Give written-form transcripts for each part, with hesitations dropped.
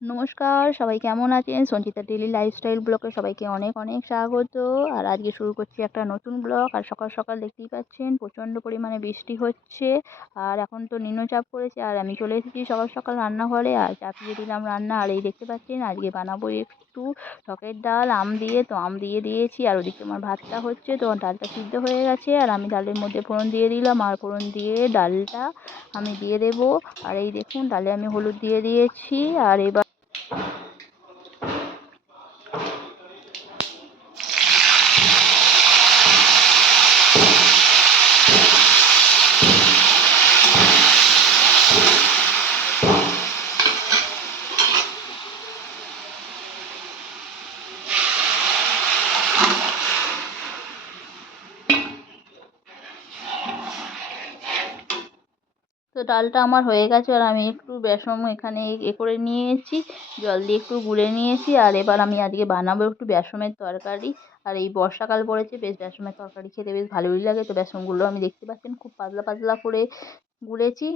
নমস্কার, সবাই কেমন আছেন? সঞ্চিতা ডেইলি লাইফস্টাইল ব্লগে সবাইকে অনেক অনেক স্বাগত। আর আজকে শুরু করছি একটা নতুন ব্লগ। আর সকাল সকাল দেখতেই পাচ্ছেন প্রচণ্ড পরিমাণে বৃষ্টি হচ্ছে। আর এখন তো নিম্নচাপ পড়েছে। আর আমি চলে এসেছি সকাল সকাল রান্নাঘরে, আর চাপিয়ে দিলাম রান্না। আর এই দেখতে পাচ্ছেন আজকে বানাবো একটু টকের ডাল আম দিয়ে। তো আম দিয়ে দিয়েছি, আর ওদিকে আমার ভাতটা হচ্ছে। তো ডালটা সিদ্ধ হয়ে গেছে, আর আমি ডালের মধ্যে ফোড়ন দিয়ে দিলাম। আর ফোড়ন দিয়ে ডালটা আমি দিয়ে দেবো। আর এই দেখুন ডালে আমি হলুদ দিয়ে দিয়েছি। আর এবার তো ডালটা আমার হয়ে গেছে। আর আমি একটু বেসন এখানে করে নিয়েছি, জল দিয়ে একটু গুলে নিয়েছি। আর এবার আমি আজকে বানাবো একটু বেসনের তরকারি। আর এই বর্ষাকাল পড়েছে, বেশ বেসনের তরকারি খেতে বেশ ভালোই লাগে। তো বেসনগুলো আমি দেখতে পাচ্ছেন খুব পাতলা পাতলা করে গুলেছি।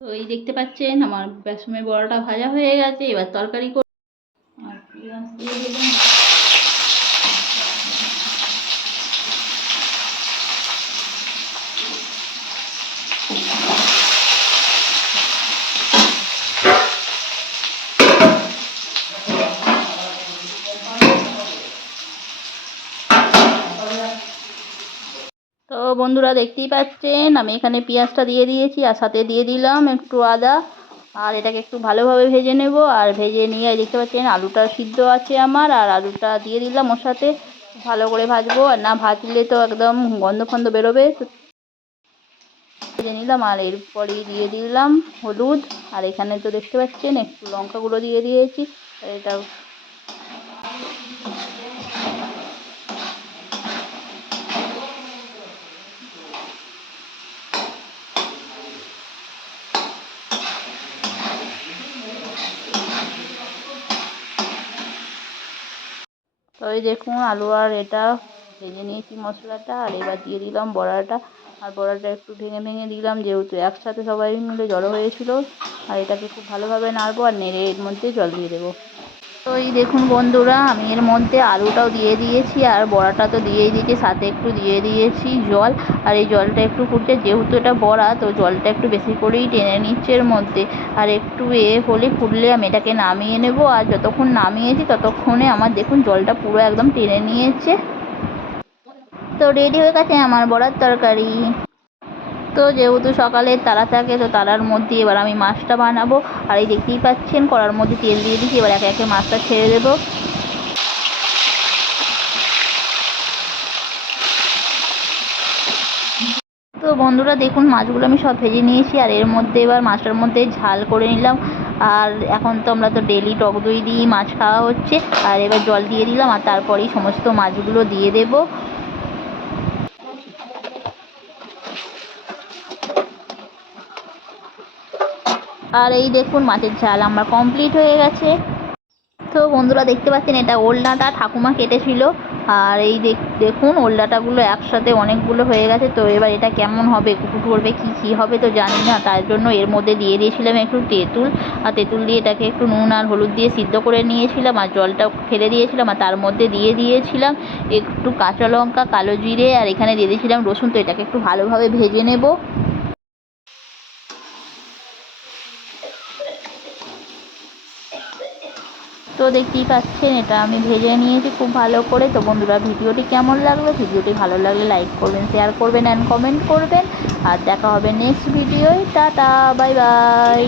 তো এই দেখতে পাচ্ছেন আমার বেসনের বড়াটা ভাজা হয়ে গেছে। এবার তরকারি আর পেঁয়াজ দিয়ে দিলাম। তো বন্ধুরা দেখতেই পাচ্ছেন আমি এখানে পেঁয়াজটা দিয়ে দিয়েছি, আর সাথে দিয়ে দিলাম একটু আদা। আর এটাকে একটু ভালোভাবে ভেজে নেব। আর ভেজে নিয়ে দেখতে পাচ্ছেন আলুটা সিদ্ধ আছে আমার, আর আলুটা দিয়ে দিলাম ওর সাথে। ভালো করে ভাজবো, আর না ভাজলে তো একদম গন্ধ ফন্ধ বেরোবে। তো ভেজে নিলাম, আর এরপরেই দিয়ে দিলাম হলুদ। আর এখানে তো দেখতে পাচ্ছেন একটু লঙ্কা গুঁড়ো দিয়ে দিয়েছি। এটা তো এই দেখুন আলু আর এটা ভেজে নিয়েছি মশলাটা। আর এবার দিয়ে দিলাম বড়াটা। আর বড়াটা একটু ভেঙে ভেঙে দিলাম, যেহেতু একসাথে সবাই মিলে জড়ো হয়েছিল। আর এটাকে খুব ভালোভাবে নাড়বো, আর নেড়ে এর মধ্যে জল দিয়ে দেবো। তো এই দেখুন বন্ধুরা আমি এর মধ্যে আলুটাও দিয়ে দিয়েছি, আর বড়াটা তো দিয়েই দিয়েছি, সাথে একটু দিয়ে দিয়েছি জল। আর এই জলটা একটু ফুটছে, যেহেতু এটা বড়া তো জলটা একটু বেশি করেই টেনে নিচ্ছে এর মধ্যে। আর একটু হলে ফুটলে আমি এটাকে নামিয়ে নেব। আর যতক্ষণ নামিয়েছি ততক্ষণে আমার দেখুন জলটা পুরো একদম টেনে নিয়েছে। তো রেডি হয়ে গেছে আমার বড়ার তরকারি। তো যেহেতু সকালে তাড়া থাকে, তো তাড়ার মধ্যে এবার আমি মাছটা বানাবো। আর এই দেখতেই পাচ্ছেন কড়ার মধ্যে তেল দিয়ে দিচ্ছি, এবার একে একে মাছটা ছেড়ে দেবো। তো বন্ধুরা দেখুন মাছগুলো আমি সব ভেজে নিয়েছি। আর এর মধ্যে এবার মাছটার মধ্যে ঝাল করে নিলাম। আর এখন তো আমরা তো ডেলি টক দই দিয়েই মাছ খাওয়া হচ্ছে। আর এবার জল দিয়ে দিলাম, আর তারপরেই সমস্ত মাছগুলো দিয়ে দেবো। আর এই দেখুন মাছের ঝাল আমার কমপ্লিট হয়ে গেছে। তো বন্ধুরা দেখতে পাচ্ছেন এটা ওলনাটা ঠাকুমা কেটেছিল। আর এই দেখুন ওলনাটাগুলো একসাথে অনেকগুলো হয়ে গেছে। তো এবার এটা কেমন হবে, কুকুর করবে কী হবে তো জানি না, তার জন্য এর মধ্যে দিয়ে দিয়েছিলাম একটু তেঁতুল। আর তেঁতুল দিয়ে এটাকে একটু নুন আর হলুদ দিয়ে সিদ্ধ করে নিয়েছিলাম। আর জলটা ফেলে দিয়েছিলাম, আর তার মধ্যে দিয়ে দিয়েছিলাম একটু কাঁচা লঙ্কা, কালো জিরে, আর এখানে দিয়ে দিয়েছিলাম রসুন। তো এটাকে একটু ভালোভাবে ভেজে নেব। তো দেখতেই পাচ্ছেন এটা আমি ভেজে নিয়েছি খুব ভালো করে। তো বন্ধুরা ভিডিওটি কেমন লাগলো, ভিডিওটি ভালো লাগলে লাইক করবেন, শেয়ার করবেন অ্যান্ড কমেন্ট করবেন। আর দেখা হবে নেক্সট ভিডিওয়। Tata, bye by.